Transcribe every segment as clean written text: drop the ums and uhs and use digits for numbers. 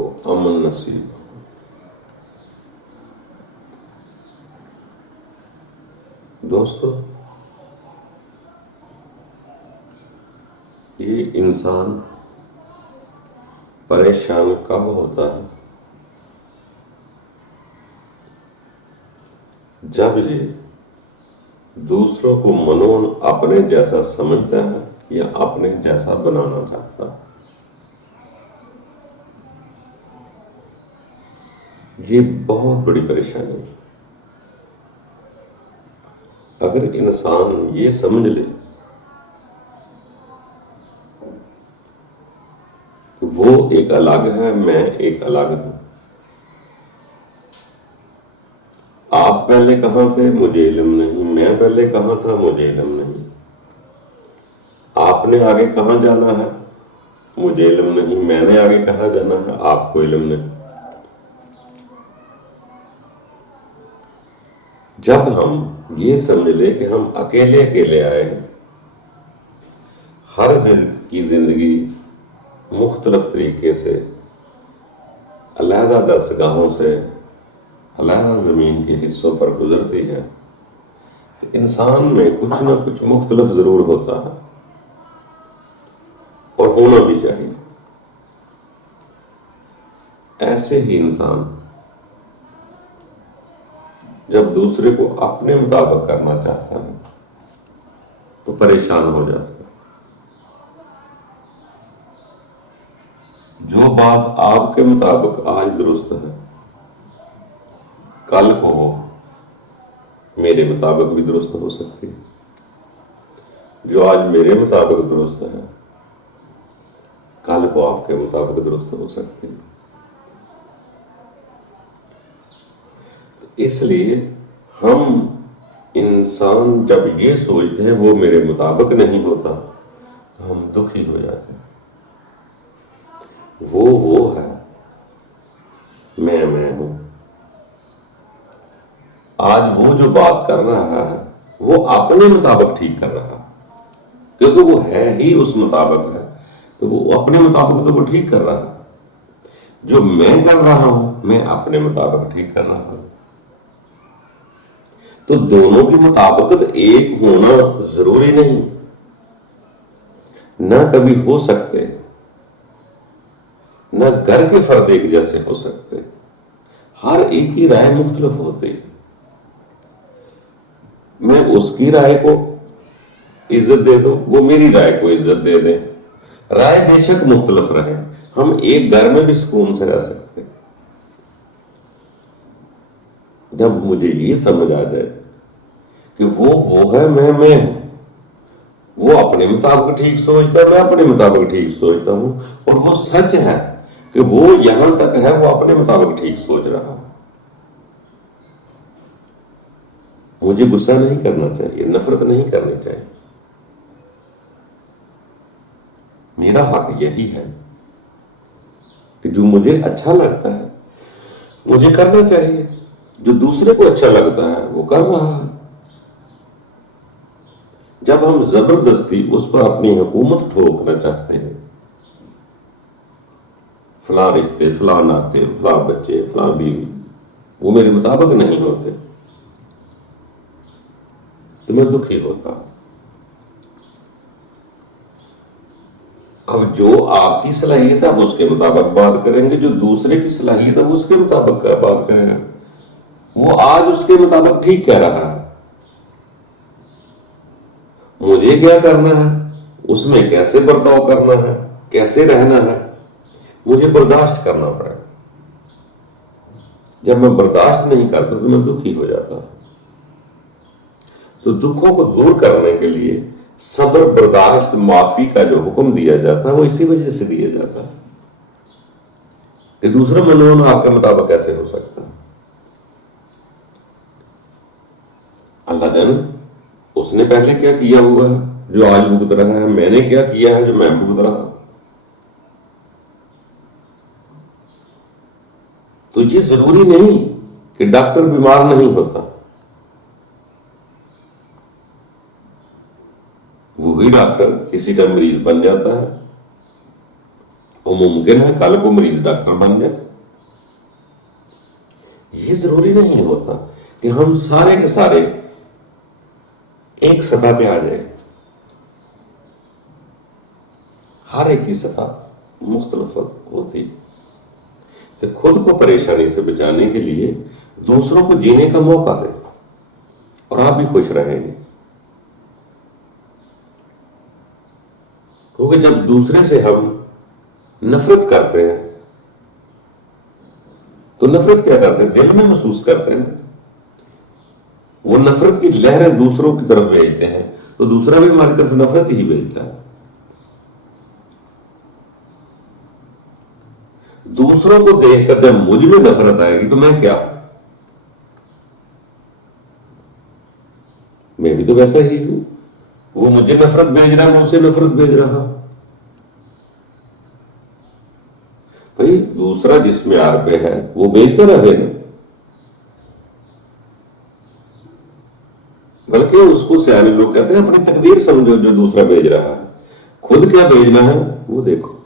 کو امن نصیب ہو۔ دوستو، یہ انسان پریشان کب ہوتا ہے؟ جب یہ دوسروں کو منون اپنے جیسا سمجھتا ہے یا اپنے جیسا بنانا چاہتا ہے۔ یہ بہت بڑی پریشانی ہے۔ اگر انسان یہ سمجھ لے کہ وہ ایک الگ ہے، میں ایک الگ ہوں، آپ پہلے کہاں تھے مجھے علم نہیں، میں پہلے کہاں تھا مجھے علم نہیں، آپ نے آگے کہاں جانا ہے مجھے علم نہیں، میں نے آگے کہاں جانا ہے آپ کو علم نہیں۔ جب ہم یہ سمجھ لے کہ ہم اکیلے اکیلے آئے ہیں، ہر کی زندگی مختلف طریقے سے علیحدہ دستگاہوں سے علیحدہ زمین کے حصوں پر گزرتی ہے، تو انسان میں کچھ نہ کچھ مختلف ضرور ہوتا ہے اور ہونا بھی چاہیے۔ ایسے ہی انسان جب دوسرے کو اپنے مطابق کرنا چاہتا ہے تو پریشان ہو جاتا ہے۔ جو بات آپ کے مطابق آج درست ہے، کل کو وہ میرے مطابق بھی درست ہو سکتی ہے۔ جو آج میرے مطابق درست ہے، کل کو آپ کے مطابق درست ہو سکتی ہے۔ اس لیے ہم انسان جب یہ سوچتے ہیں وہ میرے مطابق نہیں ہوتا تو ہم دکھی ہو جاتے ہیں۔ وہ ہے، میں ہوں۔ آج وہ جو بات کر رہا ہے وہ اپنے مطابق ٹھیک کر رہا ہے، کیونکہ وہ ہے ہی اس مطابق ہے، تو وہ اپنے مطابق تو وہ ٹھیک کر رہا ہے۔ جو میں کر رہا ہوں میں اپنے مطابق ٹھیک کر رہا ہوں۔ تو دونوں کی مطابقت ایک ہونا ضروری نہیں، نہ کبھی ہو سکتے، نہ گھر کے فرد ایک جیسے ہو سکتے، ہر ایک کی رائے مختلف ہوتی۔ میں اس کی رائے کو عزت دے دوں، وہ میری رائے کو عزت دے دیں، رائے بے شک مختلف رہے، ہم ایک گھر میں بھی سکون سے رہ سکتے۔ جب مجھے یہ سمجھ آ جائے کہ وہ ہے، میں ہوں، وہ اپنے مطابق ٹھیک سوچتا ہے، میں اپنے مطابق ٹھیک سوچتا ہوں، اور وہ سچ ہے کہ وہ یہاں تک ہے، وہ اپنے مطابق ٹھیک سوچ رہا ہے، مجھے غصہ نہیں کرنا چاہیے، نفرت نہیں کرنی چاہیے۔ میرا حق یہی ہے کہ جو مجھے اچھا لگتا ہے مجھے کرنا چاہیے، جو دوسرے کو اچھا لگتا ہے وہ کر رہا ہے۔ جب ہم زبردستی اس پر اپنی حکومت ٹھوکنا چاہتے ہیں، فلاں رشتے، فلاں ناتے، فلاں بچے، فلاں بیوی وہ میرے مطابق نہیں ہوتے، تو میں دکھی ہوتا ہوں۔ اب جو آپ کی صلاحیت ہے آپ اس کے مطابق بات کریں گے، جو دوسرے کی صلاحیت ہے وہ اس کے مطابق بات کرے گا۔ وہ آج اس کے مطابق ٹھیک کہہ رہا ہے، مجھے کیا کرنا ہے، اس میں کیسے برتاؤ کرنا ہے، کیسے رہنا ہے، مجھے برداشت کرنا پڑے گا۔ جب میں برداشت نہیں کرتا تو میں دکھی ہو جاتا ہوں۔ تو دکھوں کو دور کرنے کے لیے صبر، برداشت، معافی کا جو حکم دیا جاتا ہے وہ اسی وجہ سے دیا جاتا ہے کہ دوسرا منون آپ کے مطابق کیسے ہو سکتا ہے۔ اللہ جانے اس نے پہلے کیا کیا ہوا ہے جو آج بھگت رہا ہے، میں نے کیا کیا ہے جو میں بھگت رہا ہوں۔ تو یہ ضروری نہیں کہ ڈاکٹر بیمار نہیں ہوتا، وہی ڈاکٹر کسی ٹائم مریض بن جاتا ہے اور ممکن ہے کل کو مریض ڈاکٹر بن جائے. یہ ضروری نہیں ہوتا کہ ہم سارے کے سارے ایک سطح پہ آ جائیں. ہر ایک کی سطح مختلف ہوتی. تو خود کو پریشانی سے بچانے کے لیے دوسروں کو جینے کا موقع دیں اور آپ بھی خوش رہیں گے. کیونکہ جب دوسرے سے ہم نفرت کرتے ہیں تو نفرت کیا کرتے ہیں؟ دل میں محسوس کرتے ہیں. وہ نفرت کی لہریں دوسروں کی طرف بھیجتے ہیں تو دوسرا بھی ہماری طرف نفرت ہی بھیجتا ہے. دوسروں کو دیکھ کر جب مجھ میں نفرت آئے گی تو میں کیا؟ میں بھی تو ویسا ہی ہوں. وہ مجھے نفرت بھیج رہا ہے، میں اسے نفرت بھیج رہا. بھائی دوسرا جس معیار پہ ہے وہ بھیجتا رہے نا. بلکہ اس کو سیانے لوگ کہتے ہیں اپنی تقدیر سمجھو جو دوسرا بھیج رہا ہے. خود کیا بھیجنا ہے وہ دیکھو.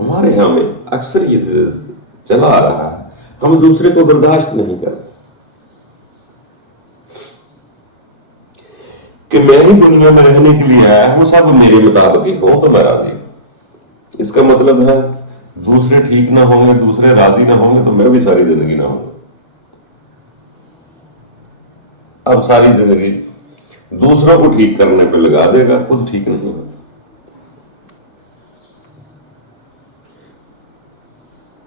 ہمارے یہاں میں اکثر یہ چلا آ رہا ہے، ہم دوسرے کو برداشت نہیں کرتے کہ میں ہی دنیا میں رہنے کے لیے آیا ہوں، سب میرے مطابق ہی ہوں تو میں راضی ہوں. اس کا مطلب ہے دوسرے ٹھیک نہ ہوں گے، دوسرے راضی نہ ہوں گے تو میں بھی ساری زندگی نہ ہوں. اب ساری زندگی دوسروں کو ٹھیک کرنے پہ لگا دے گا، خود ٹھیک نہیں ہوگا.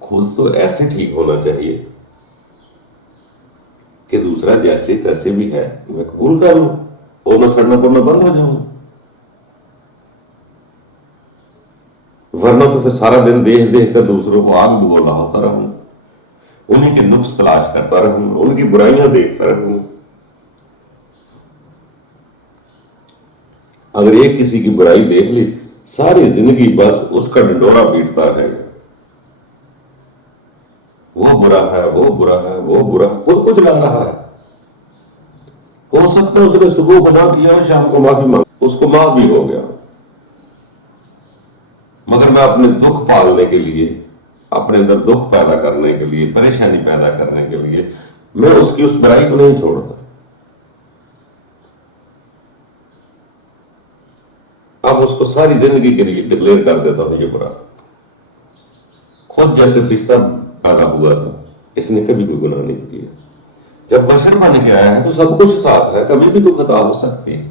خود تو ایسے ٹھیک ہونا چاہیے کہ دوسرا جیسے تیسے بھی ہے میں قبول کر لوں اور میں سڑنا پڑنا بند ہو جاؤں. ورنہ تو پھر سارا دن دیکھ دیکھ کر دوسروں کو آگ بگولا ہوتا رہوں، انہیں کے نقص تلاش کرتا رہوں، ان کی برائیاں دیکھتا رہوں. اگر ایک کسی کی برائی دیکھ لی ساری زندگی بس اس کا ڈنڈورا پیٹتا رہے گا. وہ برا ہے، وہ برا ہے، وہ برا ہے، خود کو جلا رہا ہے. ہو سکتا ہے اس نے صبح گناہ کیا اور شام کو معافی مانگ، اس کو معاف بھی ہو گیا. مگر میں اپنے دکھ پالنے کے لیے، اپنے اندر دکھ پیدا کرنے کے لیے، پریشانی پیدا کرنے کے لیے میں اس کی اس برائی کو نہیں چھوڑتا. اب اس کو ساری زندگی کے لیے ڈکلیئر کر دیتا ہوں یہ برا. خود جیسے فرشتہ پیدا ہوا تھا اس نے کبھی کوئی گناہ نہیں کیا. جب بشر بن کے آیا ہے تو سب کچھ ساتھ ہے، کبھی بھی کوئی خطا ہو سکتی ہے.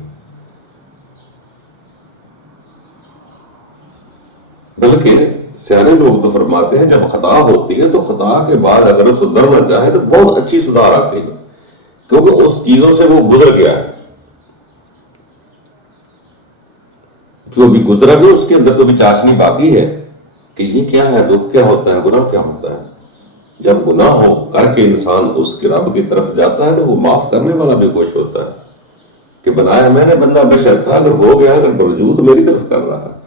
بلکہ سیانے لوگ تو فرماتے ہیں جب خطا ہوتی ہے تو خطا کے بعد اگر وہ سدھرنا چاہے تو بہت اچھی سدھار آتی ہے، کیونکہ اس چیزوں سے وہ گزر گیا ہے. جو بھی گزرا بھی اس کے اندر تو بھی چاشنی باقی ہے کہ یہ کیا ہے، دکھ کیا ہوتا ہے، گناہ کیا ہوتا ہے. جب گناہ ہو کر کے انسان اس کے رب کی طرف جاتا ہے تو وہ معاف کرنے والا بھی خوش ہوتا ہے کہ بنایا میں نے بندہ بشر تھا، اگر ہو گیا، اگر رجوع تو میری طرف کر رہا ہے.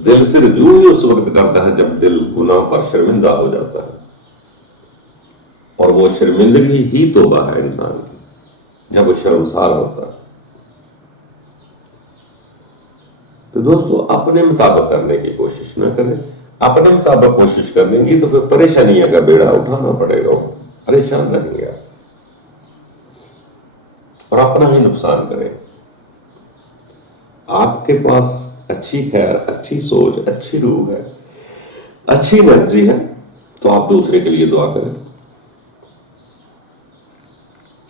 دل سے رجوع ہی اس وقت کرتا ہے جب دل گناہ پر شرمندہ ہو جاتا ہے. اور وہ شرمندگی ہی توبہ ہے انسان کی، جب وہ شرمسار ہوتا ہے. تو دوستو اپنے مطابق کرنے کی کوشش نہ کریں. اپنے مطابق کوشش کر لیں گی تو پھر پریشانیاں کا بیڑا اٹھانا پڑے گا، پریشان رہیں گے اور اپنا ہی نقصان کریں. آپ کے پاس اچھی خیر، اچھی سوچ، اچھی روح ہے، اچھی انرجی ہے تو آپ دوسرے کے لیے دعا کریں.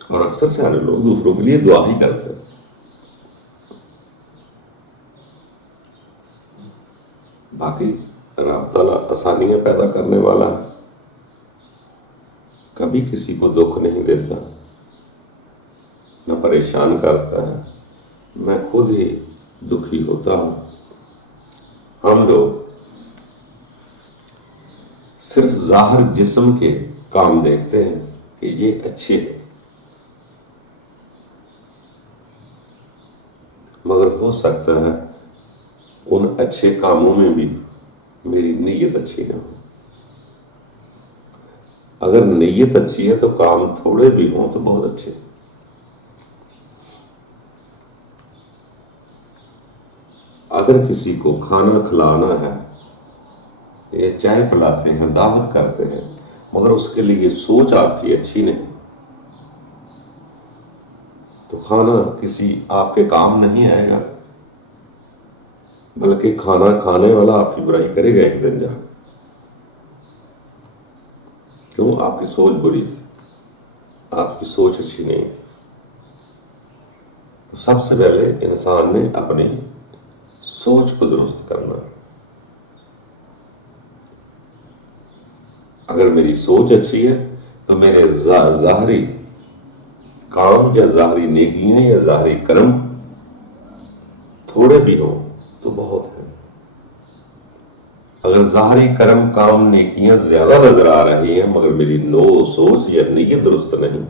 اور اکثر سارے لوگ دوسروں کے لیے دعا ہی کرتے ہیں. باقی رب تعالیٰ آسانیاں پیدا کرنے والا ہے، کبھی کسی کو دکھ نہیں دیتا، نہ پریشان کرتا ہے. میں خود ہی دکھی ہوتا ہوں. ہم لوگ صرف ظاہر جسم کے کام دیکھتے ہیں کہ یہ اچھے ہے، مگر ہو سکتا ہے ان اچھے کاموں میں بھی میری نیت اچھی نہ ہو. اگر نیت اچھی ہے تو کام تھوڑے بھی ہوں تو بہت اچھے. اگر کسی کو کھانا کھلانا ہے یا چائے پلاتے ہیں، دعوت کرتے ہیں، مگر اس کے لیے سوچ آپ کی اچھی نہیں، تو کھانا کسی آپ کے کام نہیں آئے گا، بلکہ کھانا کھانے والا آپ کی برائی کرے گا ایک دن جا کے۔ کیوں؟ آپ کی سوچ بری تھی، آپ کی سوچ اچھی نہیں تھی۔ سب سے پہلے انسان نے اپنی سوچ کو درست کرنا۔ اگر میری سوچ اچھی ہے تو میرے ظاہری کام یا ظاہری نیکیاں یا ظاہری کرم تھوڑے بھی ہوں تو بہت ہے۔ اگر ظاہری کرم کام نیکیاں زیادہ نظر آ رہی ہیں مگر میری سوچ یا نیت درست نہیں،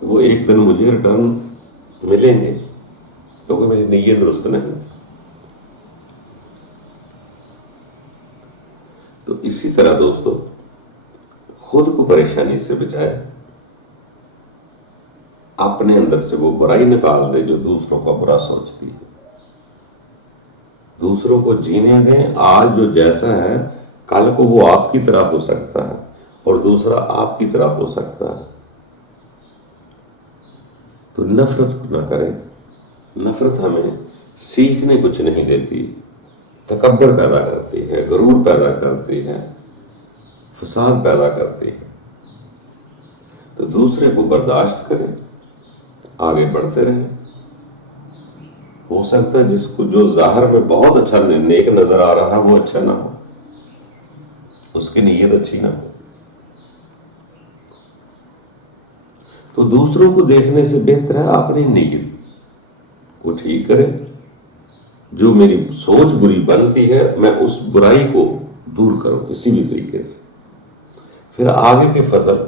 تو وہ ایک دن مجھے ریٹرن ملیں گے، کیونکہ میری نیت درست نہیں۔ تو اسی طرح دوستو، خود کو پریشانی سے بچائے، اپنے اندر سے وہ برائی نکال دے جو دوسروں کا برا سوچتی ہے۔ دوسروں کو جینے دیں، آج جو جیسا ہے کل کو وہ آپ کی طرح ہو سکتا ہے اور دوسرا آپ کی طرح ہو سکتا ہے۔ تو نفرت نہ کریں۔ نفرت ہمیں سیکھنے کچھ نہیں دیتی، تکبر پیدا کرتی ہے، غرور پیدا کرتی ہے، فساد پیدا کرتی ہے۔ تو دوسرے کو برداشت کریں، آگے بڑھتے رہیں۔ ہو سکتا ہے جس کو جو ظاہر میں بہت اچھا نیک نظر آ رہا ہے وہ اچھا نہ ہو، اس کی نیت اچھی نہ ہو۔ تو دوسروں کو دیکھنے سے بہتر ہے اپنی نیت کو ٹھیک کریں۔ جو میری سوچ بری بنتی ہے میں اس برائی کو دور کروں کسی بھی طریقے سے، پھر آگے کے فضل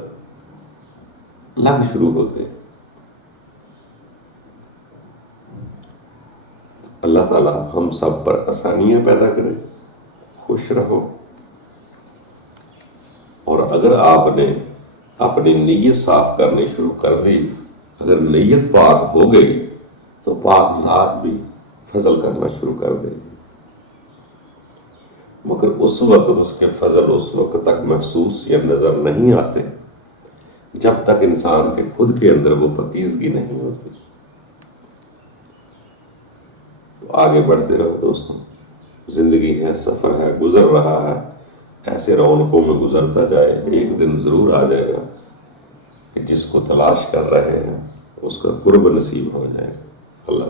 لگ شروع ہوتے ہیں۔ اللہ تعالیٰ ہم سب پر آسانیاں پیدا کرے۔ خوش رہو، اور اگر آپ نے اپنی نیت صاف کرنی شروع کر دی، اگر نیت پاک ہو گئی تو پاک ذات بھی فضل کرنا شروع کر دے گی، مگر اس وقت اس کے فضل اس وقت تک محسوس یا نظر نہیں آتے جب تک انسان کے خود کے اندر وہ پاکیزگی نہیں ہوتی۔ تو آگے بڑھتے رہو دوستوں، زندگی ہے، سفر ہے، گزر رہا ہے، ایسے رونقوں میں گزرتا جائے، ایک دن ضرور آ جائے گا کہ جس کو تلاش کر رہے ہیں اس کا قرب نصیب ہو جائے گا۔ اللہ